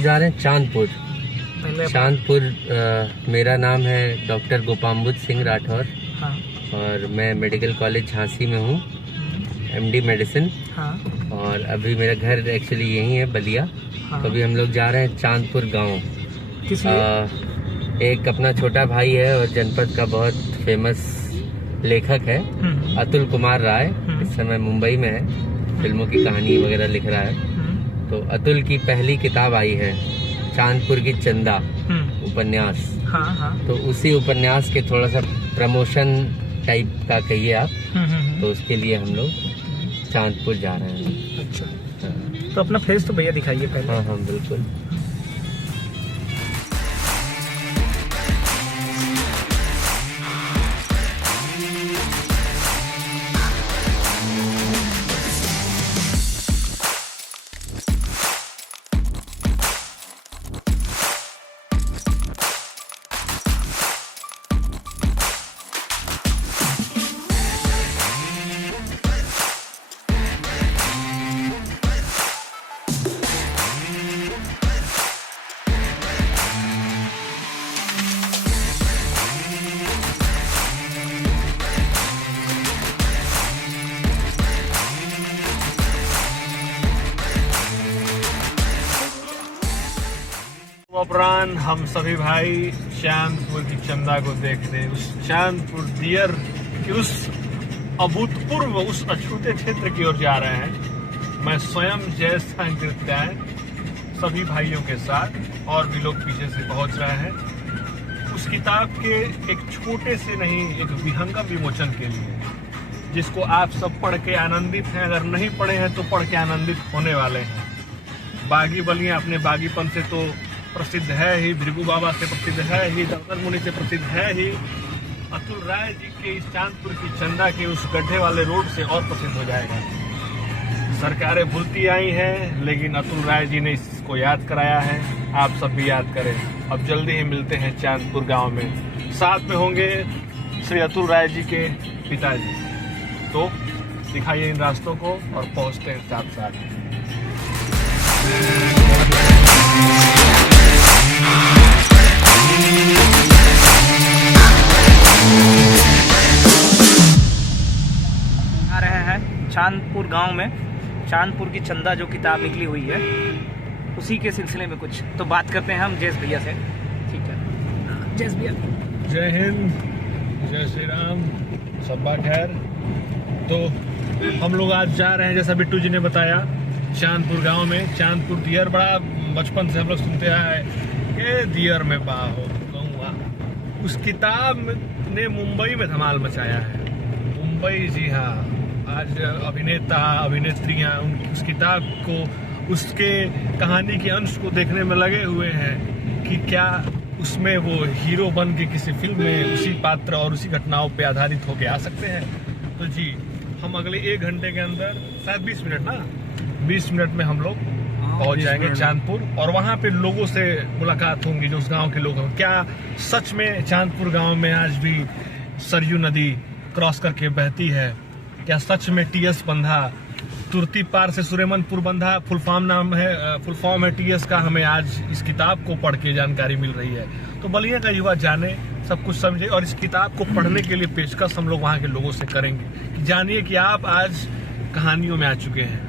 लोग जा रहे हैं चांदपुर। मेरा नाम है डॉक्टर गोपाम्बुज सिंह राठौर। हाँ। और मैं मेडिकल कॉलेज झांसी में हूँ, MD मेडिसिन। हाँ। और अभी मेरा घर एक्चुअली यहीं है, बलिया। हाँ। तो अभी हम लोग जा रहे हैं चांदपुर गांव। किस लिए? एक अपना छोटा भाई है और जनपद का बहुत फेमस लेखक है, अतुल कुमार राय। इस समय मुंबई में है, फिल्मों की कहानी वगैरह लिख रहा है। तो अतुल की पहली किताब आई है, चांदपुर की चंदा उपन्यास। हाँ हाँ। तो उसी उपन्यास के थोड़ा सा प्रमोशन टाइप का कहिए आप। तो उसके लिए हम लोग चांदपुर जा रहे हैं। अच्छा। तो अपना फेस तो भैया दिखाइए पहले। हाँ हाँ बिल्कुल। उपरांत हम सभी भाई चांदपुर की चंदा को देखने, उस चांदपुर डियर की उस अभूतपूर्व, उस अछूते क्षेत्र की ओर जा रहे हैं। मैं स्वयं जय सांकृत्याय सभी भाइयों के साथ, और भी लोग पीछे से पहुंच रहे हैं उस किताब के एक छोटे से नहीं, एक विहंगम विमोचन के लिए, जिसको आप सब पढ़ के आनंदित हैं। अगर नहीं पढ़े हैं तो पढ़ के आनंदित होने वाले हैं। बागी बलिया अपने बागीपन से तो प्रसिद्ध है ही, भृगु बाबा से प्रसिद्ध है ही, दर्शन मुनि से प्रसिद्ध है ही। अतुल राय जी के इस चांदपुर की चंदा के उस गड्ढे वाले रोड से और प्रसिद्ध हो जाएगा। सरकारें भूलती आई हैं, लेकिन अतुल राय जी ने इसको याद कराया है। आप सब भी याद करें। अब जल्दी ही मिलते हैं चांदपुर गांव में। साथ में होंगे श्री अतुल राय जी के पिताजी। तो दिखाइए इन रास्तों को और पहुंचते हैं साथ साथ। आ रहे हैं चांदपुर गांव में। चांदपुर की चंदा जो किताब निकली हुई है, उसी के सिलसिले में कुछ तो बात करते हैं हम जयस भैया से। ठीक है जयस भैया। जय हिंद, जय श्री राम, सब्बा खैर। तो हम लोग आज जा रहे हैं, जैसा बिट्टू जी ने बताया, चांदपुर गांव में। चांदपुर दियर बड़ा बचपन से हम लोग सुनते आए कि दियर में बाहो गौवा। उस किताब ने मुंबई में धमाल मचाया है। मुंबई, जी हाँ, आज अभिनेता अभिनेत्रियां उस किताब को, उसके कहानी के अंश को देखने में लगे हुए हैं कि क्या उसमें वो हीरो बन के किसी फिल्म में उसी पात्र और उसी घटनाओं पे आधारित होके आ सकते हैं। तो जी, हम अगले 1 घंटे के अंदर, शायद 20 मिनट ना, 20 मिनट में हम लोग पहुंच जाएंगे चांदपुर। और वहां पे लोगों से मुलाकात होंगी जो उस गांव के लोग हैं। क्या सच में चांदपुर गांव में आज भी सरयू नदी क्रॉस करके बहती है? क्या सच में TS बंधा, तुर्ती पार से सुरेमनपुर बंधा फुल फॉर्म है TS का? हमें आज इस किताब को पढ़ के जानकारी मिल रही है। तो बलिया का युवा जाने, सब कुछ समझे, और इस किताब को पढ़ने के लिए पेशकश हम लोग वहाँ के लोगों से करेंगे कि जानिए कि आप आज कहानियों में आ चुके हैं।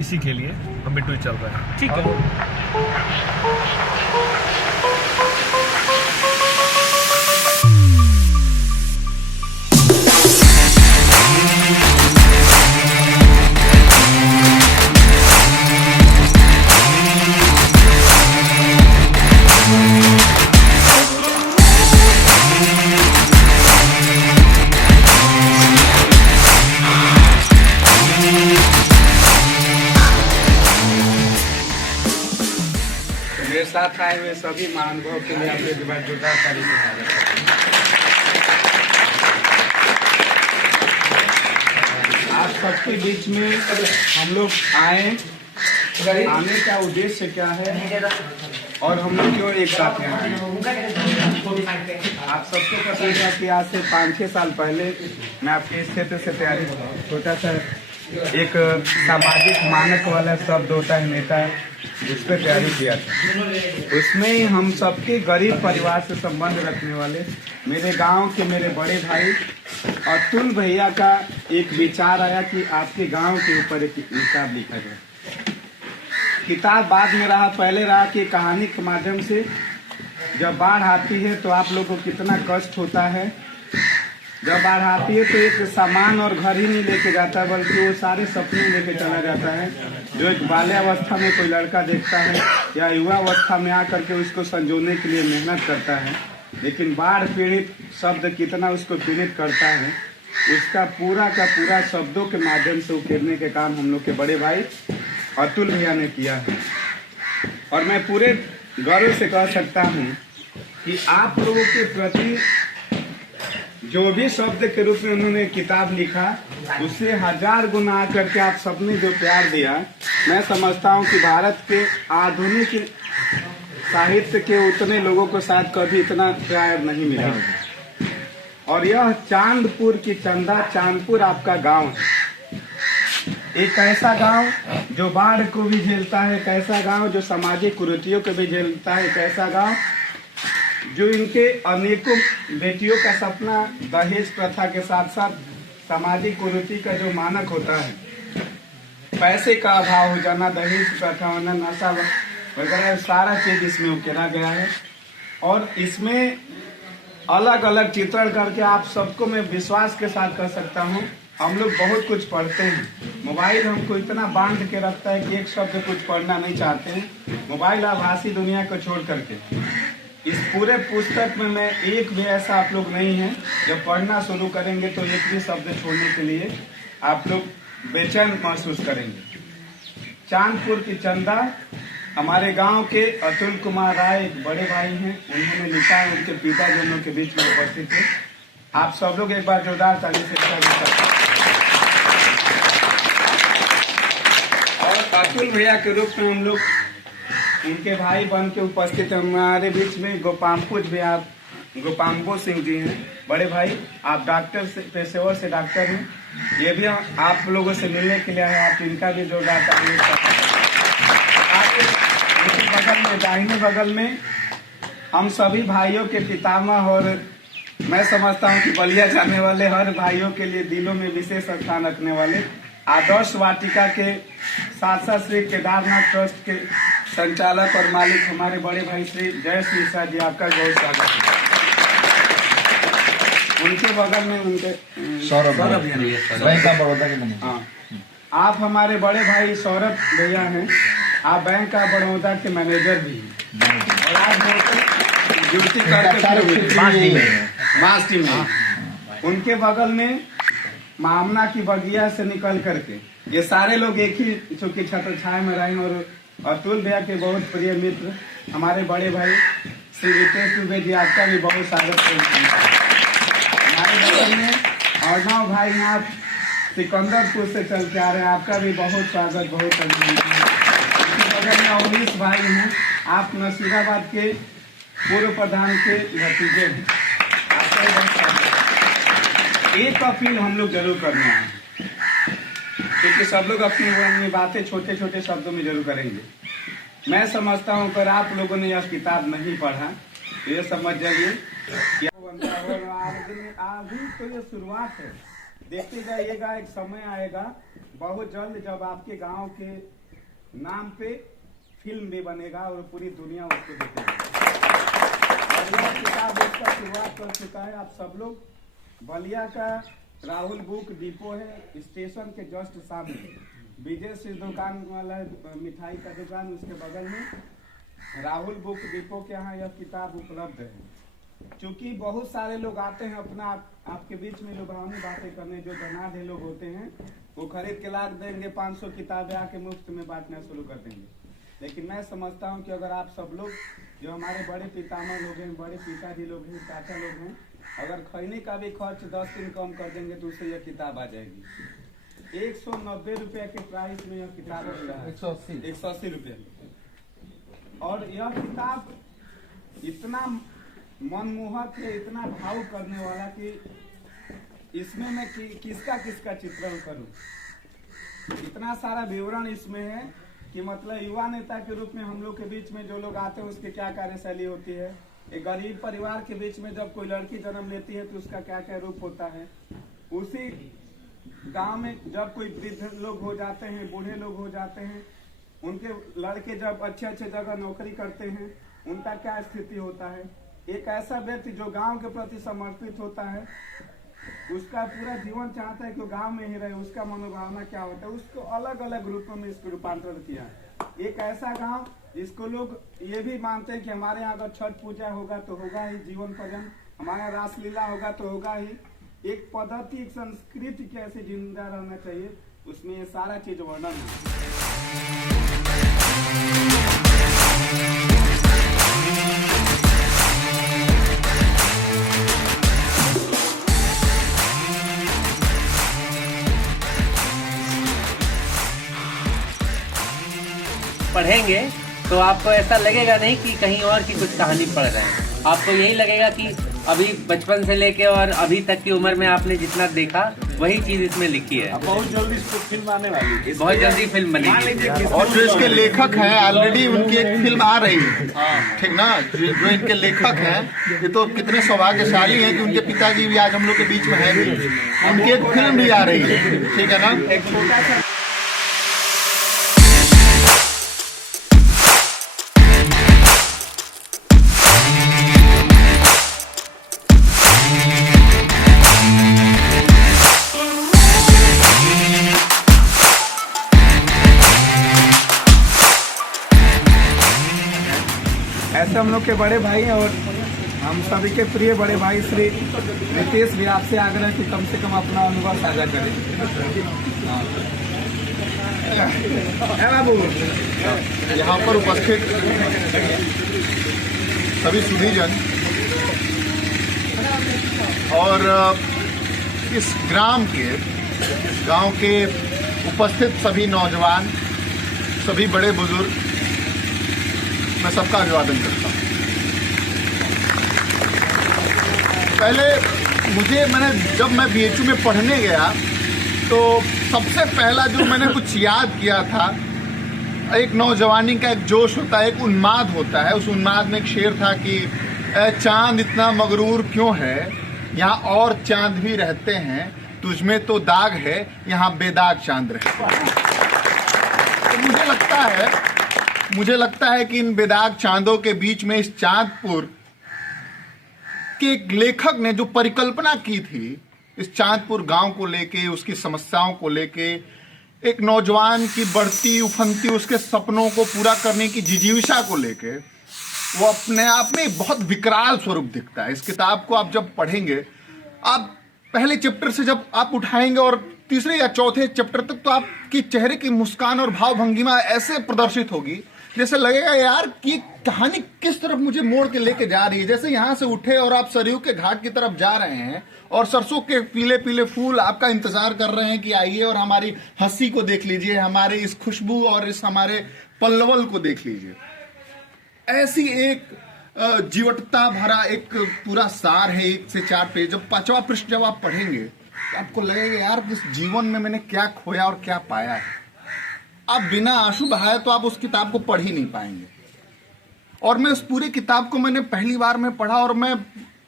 इसी के लिए हम बिट्टू चल रहे हैं। ठीक है। मेरे साथ आए हुए सभी महानुभाव के लिए आपके बार जोरदार ताली से आप सबके बीच में हम लोग आए। आने का उद्देश्य क्या है और हम लोग क्यों एक साथ हैं? आप सबको पता है कि आज से 5-6 साल पहले मैं आपके इस क्षेत्र से छोटा सा एक सामाजिक मानक वाला शब्द होता है नेता, उस पर तैयारी किया था। उसमें हम सबके गरीब परिवार से संबंध रखने वाले मेरे गांव के मेरे बड़े भाई अतुल भैया का एक विचार आया कि आपके गांव के ऊपर एक किताब लिखा जाए। किताब बाद में रहा, पहले रहा कि कहानी के माध्यम से जब बाढ़ आती है तो आप लोगों को कितना कष्ट होता है। जब बाढ़ आती है तो एक सामान और घर ही नहीं लेके जाता, बल्कि वो सारे सपने लेके चला जाता है। जो एक बाल्यावस्था में कोई लड़का देखता है या युवा अवस्था में आकर के उसको संजोने के लिए मेहनत करता है, लेकिन बाढ़ पीड़ित शब्द कितना उसको पीड़ित करता है, उसका पूरा का पूरा शब्दों के माध्यम से उकेरने के काम हम लोग के बड़े भाई अतुल भैया ने किया है। और मैं पूरे गर्व से कह सकता हूँ कि आप लोगों के प्रति जो भी शब्द के रूप में उन्होंने किताब लिखा, उससे 1000 गुना करके आप सबने जो प्यार दिया, मैं समझता हूँ कि भारत के आधुनिक साहित्य के उतने लोगों को शायद कभी इतना प्यार नहीं मिला। और यह चांदपुर की चंदा, चांदपुर आपका गांव है। एक ऐसा गांव जो बाढ़ को भी झेलता है, एक ऐसा गांव जो सामाजिक कुरीतियों को भी झेलता है, एक ऐसा गांव जो इनके अनेकों बेटियों का सपना दहेज प्रथा के साथ साथ सामाजिक कुरीति का जो मानक होता है, पैसे का अभाव हो जाना, दहेज प्रथा होना, नशा वगैरह, सारा चीज इसमें उकेरा गया है। और इसमें अलग अलग चित्रण करके आप सबको मैं विश्वास के साथ कह सकता हूँ, हम लोग बहुत कुछ पढ़ते हैं। मोबाइल हमको इतना बांध के रखता है कि एक शब्द कुछ पढ़ना नहीं चाहते हैं। मोबाइल आभासी दुनिया को छोड़ करके इस पूरे पुस्तक में मैं एक भी ऐसा आप लोग नहीं है, जब पढ़ना शुरू करेंगे तो एक भी शब्द छोड़ने के लिए आप लोग बेचैन महसूस करेंगे। चांदपुर की चंदा हमारे गांव के अतुल कुमार राय एक बड़े भाई हैं, उन्होंने लिखा है। उनके पिता दोनों के बीच में उपस्थित है। आप सब लोग एक बार जोरदार ताली से और अतुल भैया के रूप में हम लोग उनके भाई बन के उपस्थित है। हमारे बीच में गोपामपुज भी आप गोपाम्बो सिंह जी हैं, बड़े भाई। आप डॉक्टर से, पेशेवर से डॉक्टर हैं। ये भी आप लोगों से मिलने के लिए आए, आप इनका भी जोरदार ताली। बगल में, दाहिने बगल में हम सभी भाइयों के पितामह और मैं समझता हूं कि बलिया जाने वाले हर भाइयों के लिए दिलों में विशेष स्थान रखने वाले आदर्श वाटिका के साथ साथ श्री केदारनाथ ट्रस्ट के संचालक और मालिक हमारे बड़े भाई श्री जय श्री शाह जी, आपका बहुत स्वागत है। उनके बगल में उनके सौरभ बैंक ऑफ बड़ौदा के। हाँ, आप हमारे बड़े भाई सौरभ भैया हैं। आप बैंक ऑफ बड़ौदा के मैनेजर भी हैं और आप ड्यूटी करके मास टीम में। उनके बगल में मामना की बगिया से निकल करके ये सारे लोग एक ही चूंकि छत्र छाया में रहे। और अतुल भैया के बहुत प्रिय मित्र हमारे बड़े भाई श्री रितेश दुबे जी, आपका भी बहुत स्वागत है। हमारे बगल में अर्णव भाई आप सिकंदरपुर से चल के आ रहे हैं, आपका भी बहुत स्वागत, बहुत अभिनंदन। बगल में अवनीश भाई हैं, आप नसीराबाद के पूर्व प्रधान के भतीजे हैं, आपका भी बहुत स्वागत। एक अपील हम लोग जरूर करना है, क्योंकि सब लोग अपनी बातें छोटे छोटे शब्दों में जरूर करेंगे। मैं समझता हूँ अगर आप लोगों ने यह किताब नहीं पढ़ा तो ये समझ जाइए कि अभी तो ये शुरुआत है। देखते जाइएगा, एक समय आएगा बहुत जल्द जब आपके गांव के नाम पे फिल्म भी बनेगा और पूरी दुनिया उसको देखेगी। यह किताब इसका शुरुआत कर चुका है। आप सब लोग, बलिया का राहुल बुक डिपो है, स्टेशन के जस्ट सामने विजय श्री दुकान वाला मिठाई का दुकान, उसके बगल में राहुल बुक डिपो के यहाँ यह किताब उपलब्ध है। क्योंकि बहुत सारे लोग आते हैं अपना आपके बीच में लुभावनी बातें करने, जो धनाढ़ लोग होते हैं वो खरीद के लाद देंगे, 500 किताबें आके मुफ्त में बांटना शुरू कर देंगे। लेकिन मैं समझता हूँ कि अगर आप सब लोग जो हमारे बड़े पितामह लोग हैं, बड़े पिताजी लोग हैं, चाचा लोग हैं, अगर खरीदने का भी खर्च 10 दिन कम कर देंगे तो उससे यह किताब आ जाएगी। 190 रुपए के प्राइस में यह किताब मिला है, 180 रुपए। और यह किताब इतना मनमोहक है, इतना भाव करने वाला कि इसमें मैं किसका किसका चित्रण करूं। इतना सारा विवरण इसमें है कि मतलब युवा नेता के रूप में हम लोग के बीच में जो लोग आते हैं उसकी क्या कार्यशैली होती है, एक गरीब परिवार के बीच में जब कोई लड़की जन्म लेती है तो उसका क्या क्या रूप होता है, उसी गांव में जब कोई वृद्ध लोग हो जाते हैं, बूढ़े लोग हो जाते हैं, उनके लड़के जब अच्छे अच्छे जगह नौकरी करते हैं उनका क्या स्थिति होता है। एक ऐसा व्यक्ति जो गांव के प्रति समर्पित होता है, उसका पूरा जीवन चाहता है कि वो गांव में ही रहे, उसका मनोभावना क्या होता है, उसको अलग अलग रूपों में इसको रूपांतरण किया है। एक ऐसा गांव जिसको लोग ये भी मानते हैं कि हमारे यहाँ अगर छठ पूजा होगा तो होगा ही जीवन पर्यंत, हमारे यहाँ रासलीला होगा तो होगा ही। एक पद्धति, एक संस्कृति कैसे जिंदा रहना चाहिए, उसमें ये सारा चीज वर्णन है। पढ़ेंगे तो आपको ऐसा लगेगा नहीं कि कहीं और की कुछ कहानी पढ़ रहे हैं, आपको यही लगेगा कि अभी बचपन से लेके और अभी तक की उम्र में आपने जितना देखा वही चीज इसमें लिखी है। बहुत जल्दी इसको फिल्म आने वाली है, बहुत जल्दी फिल्म बनेगी। और जो इसके लेखक हैं ऑलरेडी उनकी एक फिल्म आ रही है, ठीक ना। जो इनके लेखक हैं ये तो कितने सौभाग्यशाली हैं कि उनके पिताजी भी आज हम लोग के बीच में हैं, उनकी एक फिल्म भी आ रही है, ठीक है ना। एक छोटा सा ऐसे हम लोग के बड़े भाई हैं और हम सभी के प्रिय बड़े भाई श्री नीतीश भी आपसे आग्रह कि कम से कम अपना अनुभव साझा करें। बाबू, यहाँ पर उपस्थित सभी सुधीजन और इस गांव के उपस्थित सभी नौजवान, सभी बड़े बुजुर्ग, मैं सबका अभिवादन करता हूँ। पहले जब मैं BHU में पढ़ने गया तो सबसे पहला जो मैंने कुछ याद किया था, एक नौजवानी का एक जोश होता है, एक उन्माद होता है। उस उन्माद में एक शेर था कि ए चांद इतना मगरूर क्यों है, यहाँ और चांद भी रहते हैं, तुझमें तो दाग है, यहाँ बेदाग चांद रहते हैं। तो मुझे लगता है कि इन बेदाग चांदों के बीच में इस चांदपुर के एक लेखक ने जो परिकल्पना की थी, इस चांदपुर गांव को लेके, उसकी समस्याओं को लेके, एक नौजवान की बढ़ती उफनती उसके सपनों को पूरा करने की जिजीविषा को लेके, वो अपने आप में बहुत विकराल स्वरूप दिखता है। इस किताब को आप जब पढ़ेंगे, आप पहले चैप्टर से जब आप उठाएंगे और तीसरे या चौथे चैप्टर तक, तो आपकी चेहरे की मुस्कान और भाव भंगिमा ऐसे प्रदर्शित होगी जैसे लगेगा यार कि कहानी किस तरफ मुझे मोड़ के लेके जा रही है। जैसे यहाँ से उठे और आप सरयू के घाट की तरफ जा रहे हैं और सरसों के पीले पीले फूल आपका इंतजार कर रहे हैं कि आइए और हमारी हंसी को देख लीजिए, हमारे इस खुशबू और इस हमारे पल्लवल को देख लीजिए। ऐसी एक जीवटता भरा एक पूरा सार है 1 से 4 पेज। जब 5वां पृष्ठ जब आप पढ़ेंगे तो आपको लगेगा यार इस जीवन में मैंने क्या खोया और क्या पाया है। आप बिना आंसू बहाए तो आप उस किताब को पढ़ ही नहीं पाएंगे। और मैं उस पूरी किताब को मैंने पहली बार में पढ़ा और मैं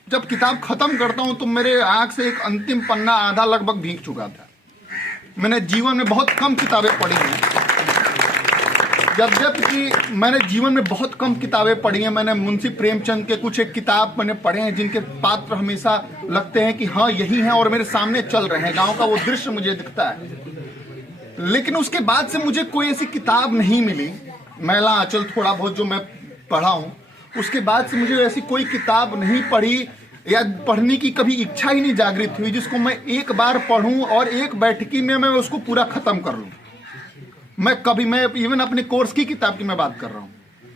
जब किताब खत्म करता हूं तो मेरे आंख से एक अंतिम पन्ना आधा लगभग भीग चुका था। मैंने जीवन में बहुत कम किताबें पढ़ी हैं, जबकि मैंने जीवन में बहुत कम किताबें पढ़ी हैं। मैंने मुंशी प्रेमचंद के कुछ एक किताब मैंने पढ़े हैं जिनके पात्र हमेशा लगते हैं कि हाँ यही हैं और मेरे सामने चल रहे हैं, गांव का वो दृश्य मुझे दिखता है। लेकिन उसके बाद से मुझे कोई ऐसी किताब नहीं मिली, मैला आंचल थोड़ा बहुत जो मैं पढ़ा हूं, उसके बाद से मुझे ऐसी कोई किताब नहीं पढ़ी या पढ़ने की कभी इच्छा ही नहीं जागृत हुई जिसको मैं एक बार पढ़ूं और एक बैठकी में मैं उसको पूरा खत्म कर लूं। मैं इवन अपने कोर्स की किताब की मैं बात कर रहा हूं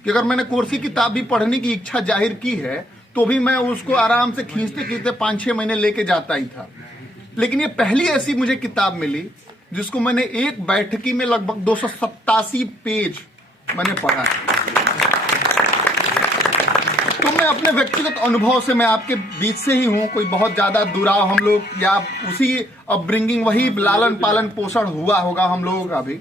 कि अगर मैंने कोर्स की किताब भी पढ़ने की इच्छा जाहिर की है तो भी मैं उसको आराम से खींचते खींचते 5-6 महीने लेके जाता ही था। लेकिन ये पहली ऐसी मुझे किताब मिली जिसको मैंने एक बैठकी में लगभग 287 पेज मैंने पढ़ा है। तो मैं अपने व्यक्तिगत अनुभव से, मैं आपके बीच से ही हूँ, कोई बहुत ज्यादा दुराव हम लोग या उसी अपब्रिंगिंग, वही लालन पालन पोषण हुआ होगा हम लोगों का भी,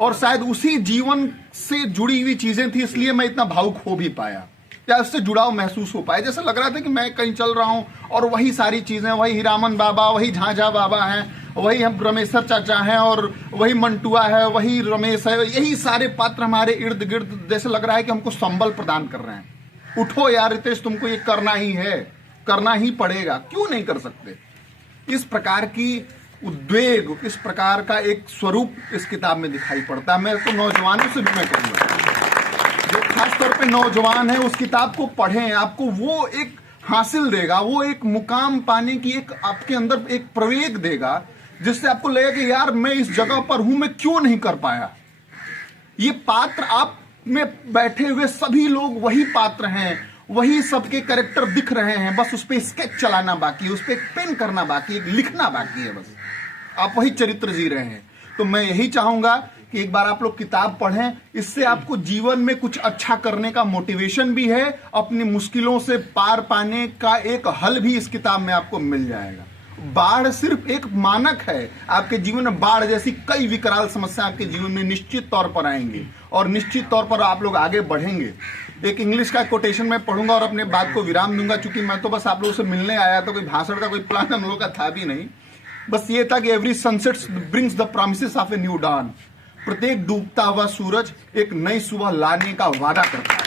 और शायद उसी जीवन से जुड़ी हुई चीजें थी, इसलिए मैं इतना भावुक हो भी पाया या उससे जुड़ाव महसूस हो पाया। जैसे लग रहा था कि मैं कहीं चल रहा हूँ और वही सारी चीजें, वही हीरामन बाबा, वही झांझा बाबा हैं, वही हम रमेश्वर चाचा हैं, और वही मंटुआ है, वही रमेश है, यही सारे पात्र हमारे इर्द गिर्द, जैसे लग रहा है कि हमको संबल प्रदान कर रहे हैं। उठो यार रितेश, तुमको ये करना ही है, करना ही पड़ेगा, क्यों नहीं कर सकते। इस प्रकार की उद्वेग, इस प्रकार का एक स्वरूप इस किताब में दिखाई पड़ता है। मैं तो नौजवानों से भी मैं कहूँगा, जो खास तौर पे नौजवान है, उस किताब को पढ़ें, आपको वो एक हासिल देगा, वो एक मुकाम पाने की एक आपके अंदर एक प्रवेग देगा, जिससे आपको लगेगा कि यार मैं इस जगह पर हूं, मैं क्यों नहीं कर पाया। ये पात्र आप में बैठे हुए सभी लोग वही पात्र हैं, वही सबके कैरेक्टर दिख रहे हैं, बस उस पर स्केच चलाना बाकी है, उस पर पेन करना बाकी है, लिखना बाकी है, बस आप वही चरित्र जी रहे हैं। तो मैं यही चाहूंगा कि एक बार आप लोग किताब पढ़ें, इससे आपको जीवन में कुछ अच्छा करने का मोटिवेशन भी है, अपनी मुश्किलों से पार पाने का एक हल भी इस किताब में आपको मिल जाएगा। बाढ़ सिर्फ एक मानक है, आपके जीवन में बाढ़ जैसी कई विकराल समस्या आपके जीवन में निश्चित तौर पर आएंगी और निश्चित तौर पर आप लोग आगे बढ़ेंगे। एक इंग्लिश का कोटेशन मैं पढ़ूंगा और अपने बात को विराम दूंगा, चूंकि मैं तो बस आप लोगों से मिलने आया था, कोई भाषण का कोई प्लान हम लोगों का था भी नहीं। बस ये था कि every sunset brings the promises of a new dawn. प्रत्येक डूबता हुआ सूरज एक नई सुबह लाने का वादा करता है,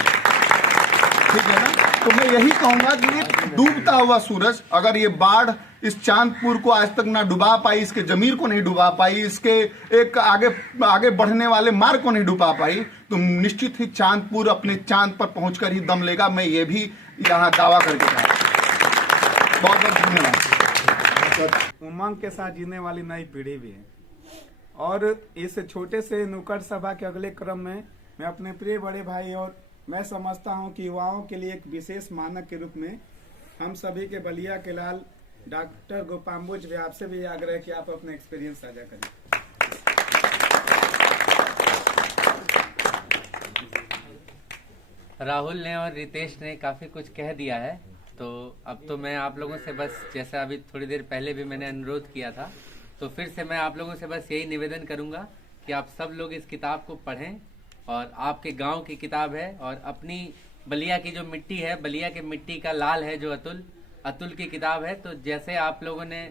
ठीक है ना। तो मैं यही कहूंगा कि एक डूबता हुआ सूरज, अगर ये बाढ़ इस चांदपुर को आज तक ना डुबा पाई, इसके जमीर को नहीं डुबा पाई, इसके एक आगे बढ़ने वाले मार्ग को नहीं डुबा पाई, तो निश्चित ही चांदपुर अपने चांद पर पहुंचकर ही दम लेगा। मैं ये भी यहाँ दावा करके कहा। बहुत बहुत धन्यवाद। उमंग के साथ जीने वाली नई पीढ़ी भी है, और इस छोटे से नुक्कड़ सभा के अगले क्रम में मैं अपने प्रिय बड़े भाई, और मैं समझता हूं कि युवाओं के लिए एक विशेष मानक के रूप में हम सभी के बलिया के लाल डॉक्टर गोपाम्बुज भी आपसे भी आग्रह कि आप अपने एक्सपीरियंस साझा करें। राहुल ने और रितेश ने काफी कुछ कह दिया है, तो अब तो मैं आप लोगों से बस, जैसा अभी थोड़ी देर पहले भी मैंने अनुरोध किया था, तो फिर से मैं आप लोगों से बस यही निवेदन करूंगा कि आप सब लोग इस किताब को पढ़ें, और आपके गांव की किताब है, और अपनी बलिया की जो मिट्टी है, बलिया के मिट्टी का लाल है जो अतुल की किताब है। तो जैसे आप लोगों ने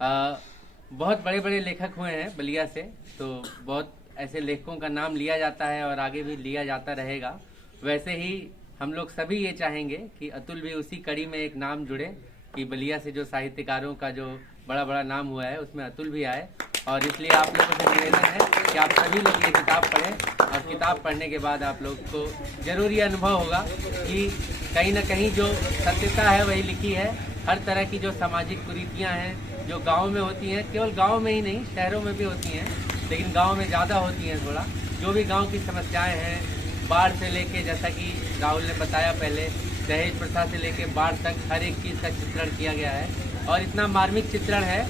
बहुत बड़े बड़े लेखक हुए हैं बलिया से, तो बहुत ऐसे लेखकों का नाम लिया जाता है और आगे भी लिया जाता रहेगा, वैसे ही हम लोग सभी ये चाहेंगे कि अतुल भी उसी कड़ी में एक नाम जुड़े, कि बलिया से जो साहित्यकारों का जो बड़ा बड़ा नाम हुआ है उसमें अतुल भी आए। और इसलिए आप लोगों से निवेदन है कि आप सभी लोग ये किताब पढ़ें, और किताब पढ़ने के बाद आप लोग को जरूर ये अनुभव होगा कि कहीं ना कहीं जो सत्यता है वही लिखी है। हर तरह की जो सामाजिक कुरीतियाँ हैं जो गाँव में होती हैं, केवल गाँव में ही नहीं शहरों में भी होती हैं, लेकिन गाँव में ज़्यादा होती हैं थोड़ा, जो भी गाँव की समस्याएँ हैं, बाढ़ से लेके, जैसा कि राहुल ने बताया पहले, दहेज प्रथा से लेके बाढ़ तक हर एक चीज़ का चित्रण किया गया है, और इतना मार्मिक चित्रण है,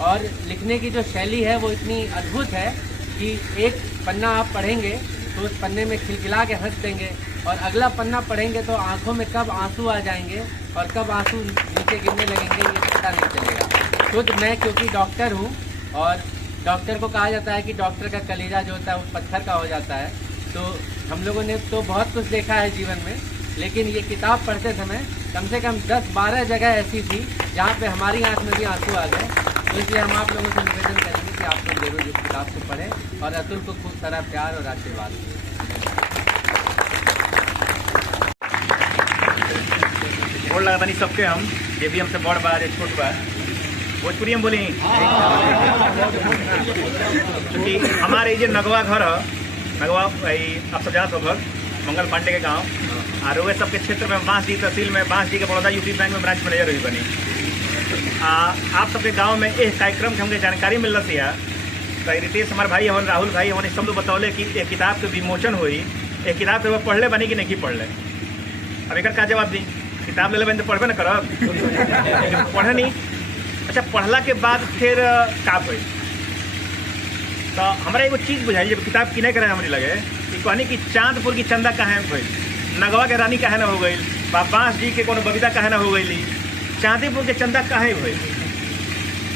और लिखने की जो शैली है वो इतनी अद्भुत है कि एक पन्ना आप पढ़ेंगे तो उस पन्ने में खिलखिला के हंस देंगे, और अगला पन्ना पढ़ेंगे तो आंखों में कब आंसू आ जाएंगे और कब आंसू नीचे गिरने लगेंगे ये पता नहीं चलेगा। खुद मैं क्योंकि डॉक्टर हूँ, और डॉक्टर को कहा जाता है कि डॉक्टर का कलेजा जो होता है वो पत्थर का हो जाता है, तो हम लोगों ने तो बहुत कुछ देखा है जीवन में, लेकिन ये किताब पढ़ते समय कम से कम 10-12 जगह ऐसी थी जहाँ पे हमारी आंख में भी आंसू आ गए। तो इसलिए हम आप लोगों से निवेदन करेंगे कि आप लोग जरूर इस किताब को पढ़ें, और अतुल को खूब सारा प्यार और आशीर्वाद दें। गोड़ लगा बनी सबके हम, ये भी हमसे बड़ बा, छोट बा, भोजपुरी हम बोली क्योंकि हमारे ये नगवा घर है, नगवा आप सब जानते हो, मंगल पांडे के गाँव, और वे सबके क्षेत्र में बांसडी तहसील में, बांसडी के बड़ौदा यूपी बैंक में ब्रांच मैनेजर हुई बनी। आप सबके गांव में एक कार्यक्रम के हमके जानकारी मिल रही है, तो रितेश हमारे भाई हमारे राहुल भाई हमारे सब लोग बतौले कि एक किताब के विमोचन हुई, एक किताब के वो पढ़ले बनी कि नहीं पढ़ले। अब एक का जवाब दी, किताब ले बनी तो पढ़बे न करब, पढ़े नहीं। अच्छा, पढ़ला के बाद फिर का हुई, तो हमारा एगो चीज़ बुझाई, जब किताब किने करे हमारी लगे कि कहनी कि चांदपुर की चंदा कहाँ हुई, नगवा के रानी कहे न हो गई, बांस जी के कोनो बबीता काहे ना हो गई, चांदीपुर के चंदा काहे हुई।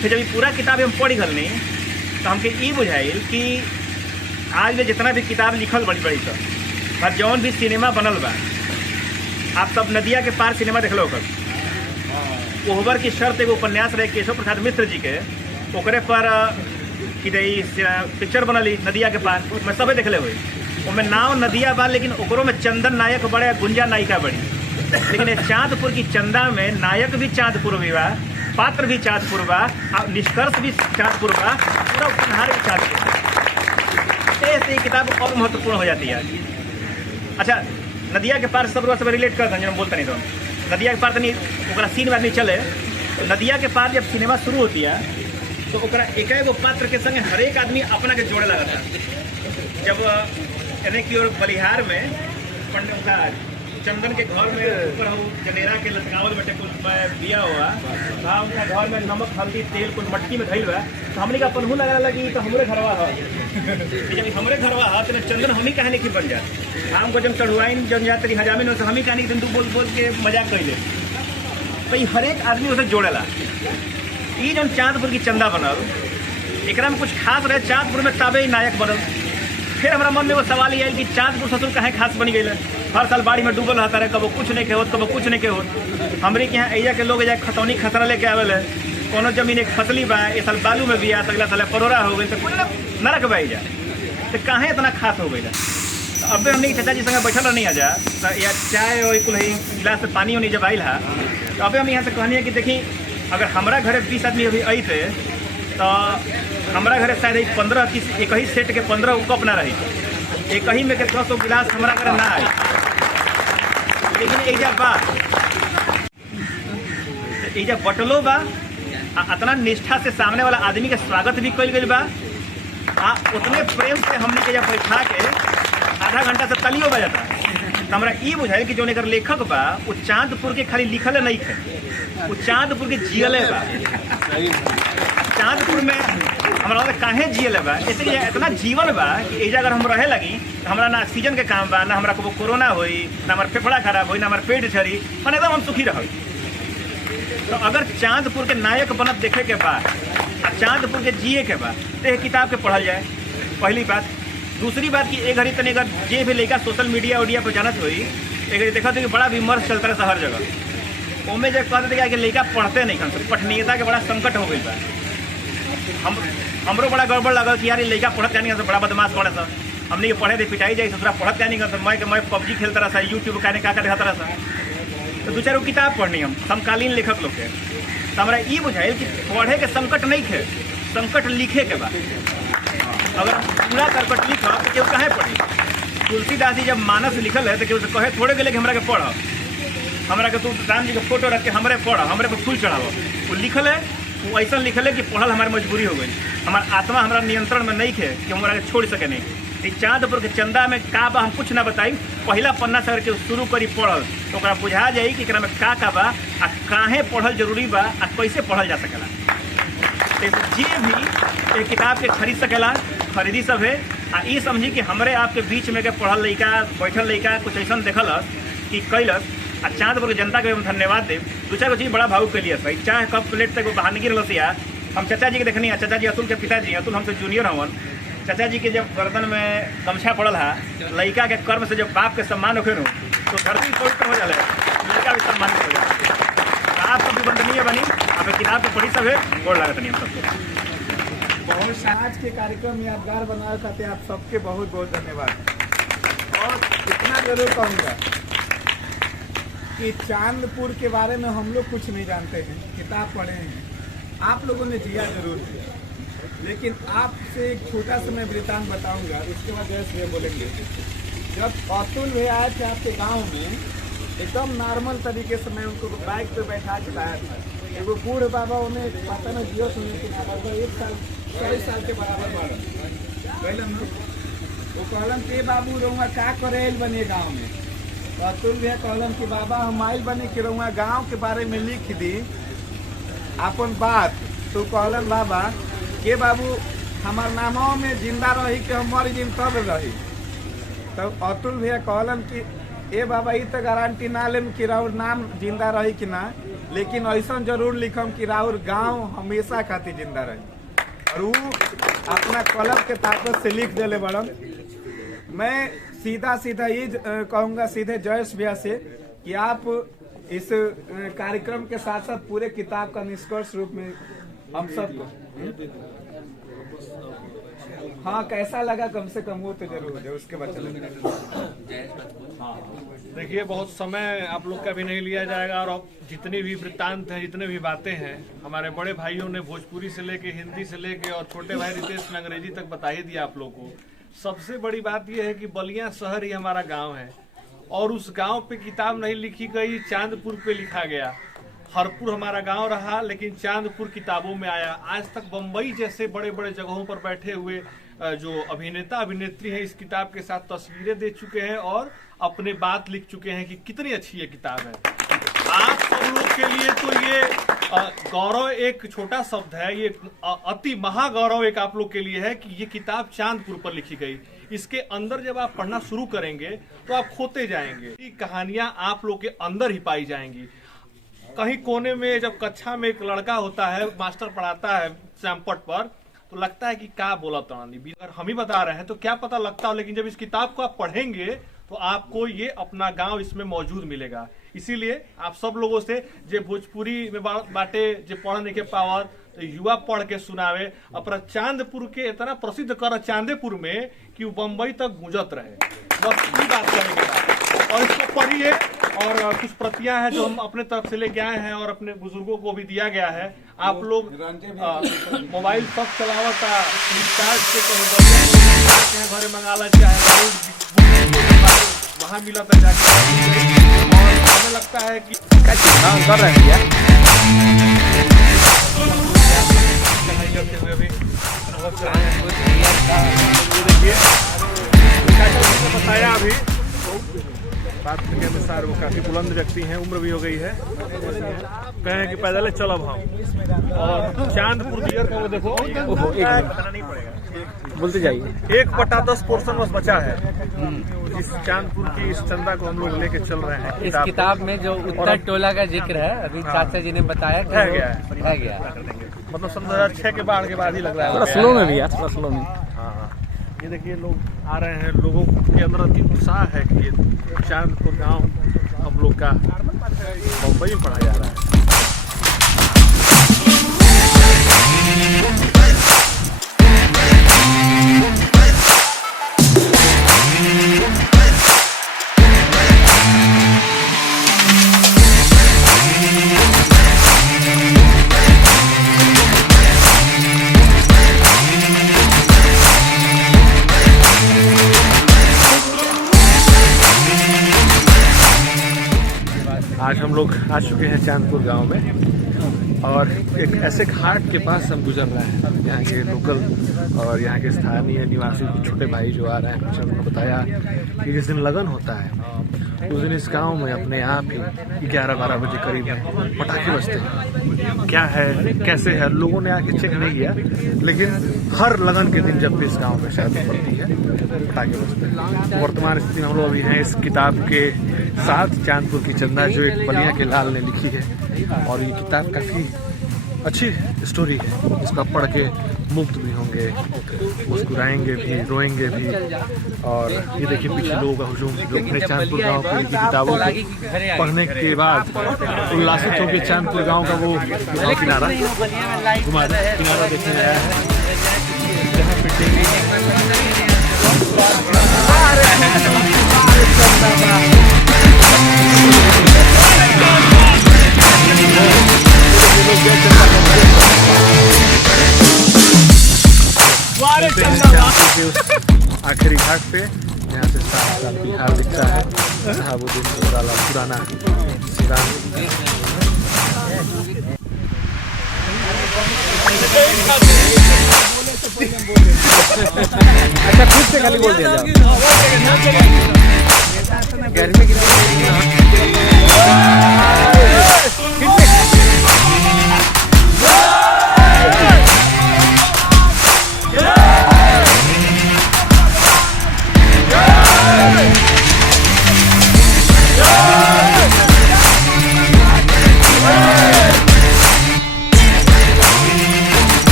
फिर जब ये पूरा किताब हम पढ़ी गलनी तो हमके ई बुझाइल कि आज में जितना भी किताब लिखल बड़ी बड़ी सब और जौन भी सिनेमा बनल बा, आप सब नदिया के पार सिनेमा देख लो। कोहबर की शर्त एगो उपन्यास रहे केशव प्रसाद मिश्र जी के, ओकरे पर कि पिक्चर बनली नदिया के पार, मैं सबे देखले हुई। उनमें नाव नदिया बा लेकिन ओकरों में चंदन नायक बड़े, गुंजा नायिका बड़ी। लेकिन चांदपुर की चंदा में नायक भी चांदपुर भी बा, पात्र भी चांदपुर बा, निष्कर्ष भी चांदपुर बा, पूरा उपन्यास भी चांदपुर। ऐसे ही किताब और महत्वपूर्ण हो जाती है। अच्छा, नदिया के पार सब रिलेट करते हैं, बोलते नहीं तो नदिया के पार तनी ओकरा सीन में आदमी चले तो नदिया के पार जब सिनेमा शुरू होती है तो ओकरा एक एगो पात्र के संगे हर एक आदमी अपना के जोड़े लगा था। जब यानी कि और बलिहार में पंडित का चंदन के घर में ऊपर हो जनेरा के लटकावल बटे कुछ दिया हुआ था, उनका घर में नमक हल्दी तेल कुछ मटकी में धइल बा, तो हमने का पन्हू लगा लगी तो हमरे घरवा हो। जब हमरे घरवा हो तो चंदन हम ही कहानी की बन जाए। हम को जब चढ़ुआइन जन जाती हजामिन हो तो हम ही कहानी तू बोल बोल के मजाक कैले। तो ये हर एक आदमी उसे जोड़ेला। ये जब चांदपुर की चंदा बनल एकरा में कुछ खास रहे, चांदपुर में ताबे नायक बनल। फिर हमारा मन में वो सवाल ये है कि चांदपुर ससुर कहे खास बन गई। हर साल बाड़ी में डूबल रहता रहे, कबो कुछ नहीं के होत, कबो कुछ नहीं के होत। हमरे के यहाँ एरिया के लोग खतौनी खतरा लेके आवेल है, कोनो जमीन एक फसली बा, इस साल बालू में भी आ, अगला साल परोरा हो गई, तो कुछ नरक बह जा, तो कहे इतना खास हो गई। तो अब हमने चाचा जी संगे बैठल नहीं आ जा तो या चाय और कुल गिलास से पानी होनी जब आयल है, तो अब हम यहाँ से कहनी है कि देखी अगर हमारा घरे 20 आदमी अभी आई थे तो हमारा घरे शायद 15 की एक ही सेट के 15 कप ना रही, एक ही में के 300 गिलास हमारा घर ना आई। लेकिन एजा बटलो बा, इतना निष्ठा से सामने वाला आदमी के स्वागत भी कल गई बा, उतने प्रेम से हमने के जब बैठा के आधा घंटा से तलियो बजाता। तो हमारा ये बुझाइल कि जो एकर लेखक बा वो चांदपुर के खाली लिखल नहीं थे, वो चांदपुर के जियले बा। चांदपुर में हमारा काहे जियले बा, ऐसे इतना जीवन बा कि एजा अगर हम रहे लगी तो हमारा ना ऑक्सीजन के काम बा, ना हमारा को कोरोना होई, ना हमारा फेफड़ा खराब होई, ना हमारा पेट झरी, मन एकदम हम सुखी रह। तो अगर चांदपुर के नायक बनत देखे के बाद और चांदपुर के जिए के बाद तो किताब के पढ़ल जाए, पहली बात। दूसरी बात कि एक घड़ी तनी अगर जे भी लड़का सोशल मीडिया उडिया पर जानत हुई, एक घड़ी देखा कि बड़ा विमर्श चलता रहा हर जगह। उनमें जब कहते थे कि लड़का पढ़ते नहीं, कम पठनीयता के बड़ा संकट हो गई बा। हमरो बड़ा गड़बड़ लगल कि यार ये लड़का पढ़त नहीं कर, बड़ा बदमाश पढ़े सब, हमने ये पढ़े थे पिटाई जाए, ससुरा पढ़त नहीं कर, मैं पबजी खेलता रहा, यूट्यूब का दिखाता रहा। तो 2-4 किताब पढ़नी हम समकालीन लेखक लोग के, तो हमारा ये बुझाइल कि पढ़े के संकट नहीं थे, संकट लिखे के बाद। अगर पूरा संकट लिख तो केहू कहे पढ़ी। तुलसीदास जी जब मानस लिखल है तो केहू कहे थोड़े गेले कि हमरा के पढ़, हमरा के तू राम जी के फोटो रख के हमरे पढ़, हमरे पर फूल चढ़ाव। वो लिखल है, वो ऐसा लिखल है कि पढ़ल हमारी मजबूरी हो गई। हमारा आत्मा हमारा नियंत्रण में नहीं थे कि हमरा के छोड़ सके नहीं। चांदपुर के चंदा में का बा हम कुछ ना बताई, पहला पन्ना से अगर शुरू करी पढ़ल तो ओकरा बुझा जाई कि एकरा में का बा आ काहे पढ़ल जरूरी बा आ कैसे पढ़ल जा सकेला। जे भी एक किताब के खरीद सकेला, खरीदी सब है। आ ये समझी कि हमरे आपके बीच में के पढ़ल लड़का बैठल लड़का कुछ ऐसा देखलस कि कैलस। आ चांदपुर के जनता के हम धन्यवाद देव। 2-4 चीज़ बड़ा भावुक कैलिए सही, चाहे कप प्लेट तक बाहर निकल रसिया। हम चाचा जी के देखनी है, चाचा जी अतुल के पिताजी, अतुल हमसे जूनियर हवन। चाचा जी के जब गर्दन में गमछा पड़ल है, लड़का के कर्म से जब बाप के सम्मान होखे नु तो धरती पवित्र हो जाए, लड़का भी सम्मान हो जाए। आप सब भी वंदनीय बनी, आप किताब के पढ़ी सब है, गोड़ लागत नहीं हम सबको। बहुत समाज के कार्यक्रम यादगार बनाए खाते आप सबके बहुत बहुत धन्यवाद। और इतना जरूर कहूँगा कि चांदपुर के बारे में हम लोग कुछ नहीं जानते हैं, किताब पढ़े हैं, आप लोगों ने जिया जरूर किया। लेकिन आपसे एक छोटा सा मैं वृतांत बताऊंगा, उसके बाद जैसे बोलेंगे। जब अतुल भैया आए थे आपके गांव में, एकदम नॉर्मल तरीके से मैं उनको बाइक पे बैठा के लाया था। एगो बूढ़ बाबा उन्हें पता ना जियो सुनने के लगभग 1 साल 40 साल के बराबर कहलन, वो कहलन के बाबू रहुआ का करे बने गाँव में। तो अतुल भैया कहलन कि बाबा हम आयल बने कि रहुआ गाँव के बारे में लिख दी अपन बात। तो कहलन बाबा के बाबू हमार नामों में जिंदा रही कि हम मर जिन तब रही। तब अतुल भैया कहलन कि ए बाबा ई तो गारंटी ना लेम कि राउर नाम जिंदा रही कि ना, लेकिन ऐसा जरूर लिखम कि राउर गांव हमेशा खातिर जिंदा रही। और वो अपना कलम के ताकत से लिख देले बड़न। मैं सीधा सीधा ये कहूँगा सीधे जयेश भैया से कि आप इस कार्यक्रम के साथ साथ पूरे किताब का निष्कर्ष रूप में हम सबको हाँ कैसा लगा कम से कम वो तो जरूर है, उसके बाद चलेंगे। देखिए बहुत समय आप लोग का भी नहीं लिया जाएगा और अब जितनी भी वृत्तांत हैं, जितने भी बातें हैं, हमारे बड़े भाइयों ने भोजपुरी से लेके हिंदी से लेके और छोटे भाई रितेश ने अंग्रेजी तक बता ही दिया आप लोग को। सबसे बड़ी बात यह है कि बलिया शहर ही हमारा गांव है और उस गांव पे किताब नहीं लिखी गई, चांदपुर पे लिखा गया। हरपुर हमारा गांव रहा लेकिन चांदपुर किताबों में आया। आज तक बम्बई जैसे बड़े बड़े जगहों पर बैठे हुए जो अभिनेता अभिनेत्री हैं इस किताब के साथ तस्वीरें दे चुके हैं और अपने बात लिख चुके हैं कि कितनी अच्छी ये किताब है। आप सब लोग के लिए तो ये गौरव एक छोटा शब्द है, ये अति महागौरव एक आप लोग के लिए है कि ये किताब चांदपुर पर लिखी गई। इसके अंदर जब आप पढ़ना शुरू करेंगे तो आप खोते जाएंगे। ये कहानियां आप लोग के अंदर ही पाई जाएंगी। कहीं कोने में जब कक्षा में एक लड़का होता है, मास्टर पढ़ाता है चैम्पट पर, तो लगता है कि क्या बोला तो अगर हम ही बता रहे हैं तो क्या पता लगता हो, लेकिन जब इस किताब को आप पढ़ेंगे तो आपको ये अपना गांव इसमें मौजूद मिलेगा। इसीलिए आप सब लोगों से जे भोजपुरी में बाटे जे पढ़ नहीं के पावर तो युवा पढ़ के सुनावे, अपना चांदपुर के इतना प्रसिद्ध कर चांदेपुर में कि वो बम्बई तक गूंजत रहे। बस ये बात करेंगे और इसको पढ़िए। और कुछ प्रतियां हैं जो हम अपने तरफ से लेके आए हैं और अपने बुजुर्गों को भी दिया गया है। आप लोग मोबाइल सब चलावता घरे मंगाला चाहे वहाँ मिला था जाके और हमें लगता है कि कर रहे हैं करते हुए भी बताया अभी बात के अनुसार वो काफी बुलंद व्यक्ति हैं, उम्र भी हो गई है। कहें कि पैदल चलब हम और चांदपुर दियर को देखो नहीं पड़ेगा, बोलते जाइए। 1/10 पोर्शन बस बचा है। इस चांदपुर की इस चंदा को हम लोग लेके चल रहे हैं। इस किताब में जो उत्तर टोला का जिक्र है अभी चाचा जी ने बताया रह गया मतलब 2006 के बाढ़ के बाद ही लग रहा है। थोड़ा स्लो में भी यार, थोड़ा स्लो में। हाँ ये देखिए लोग आ रहे हैं, लोगों के अंदर अति उत्साह है कि चांदपुर गांव हम लोग का बम्बई में पढ़ा जा रहा है। आज हम लोग आ चुके हैं चांदपुर गांव में और एक ऐसे घाट के पास हम गुजर रहे हैं। यहाँ के लोकल और यहाँ के स्थानीय निवासी छोटे भाई जो आ रहे हैं, मुझे उन्होंने बताया कि जिस दिन लगन होता है उस दिन इस गांव में अपने आप ही 11-12 बजे करीब में पटाखे बजते हैं। क्या है कैसे है लोगों ने आके चेक नहीं किया, लेकिन हर लगन के दिन जब भी इस गांव में शादी पड़ती है पटाखे बजते हैं। वर्तमान स्थिति में हम लोग अभी हैं इस किताब के साथ चांदपुर की चंदा जो एक बलिया के लाल ने लिखी है और ये किताब काफ़ी अच्छी स्टोरी है। इसका पढ़ के मुक्त भी होंगे, मुस्कुराएंगे भी, रोएंगे भी। और ये देखिए पीछे लोगों का हुजूम जो अपने चांदपुर गांव की किताबों को पढ़ने के बाद उल्लासित होकर चांदपुर गांव का वो किनारा देखने आया है जहाँ आखिरी घाट पे यहाँ से साफ बिहार दिखता है। शहाबुद्दीन वाला पुराना अच्छा खुद से खाली बोल दिया जाओ। गर्मी की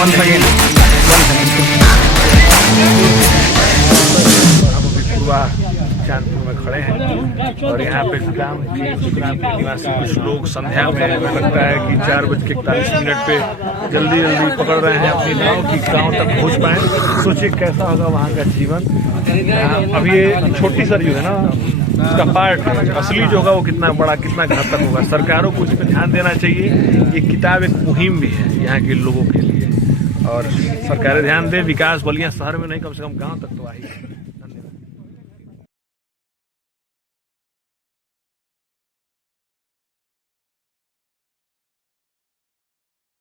हम अभी पूर्वा चांदपुर में खड़े हैं और यहाँ पे ग्राम के निवासी कुछ लोग संध्या में लगता है कि 4:41 पे जल्दी पकड़ रहे हैं अपनी नाव की गांव तक पहुँच पाए। सोचिए कैसा होगा वहाँ का जीवन। अभी ये छोटी सा जो है ना उसका पार्ट असली जो होगा वो कितना बड़ा कितना घातक होगा। सरकारों को इस पर ध्यान देना चाहिए। ये किताब एक मुहिम भी है यहाँ के लोगों के लिए और सरकारें ध्यान दें। विकास बलिया शहर में नहीं कम से कम गाँव तक तो आई।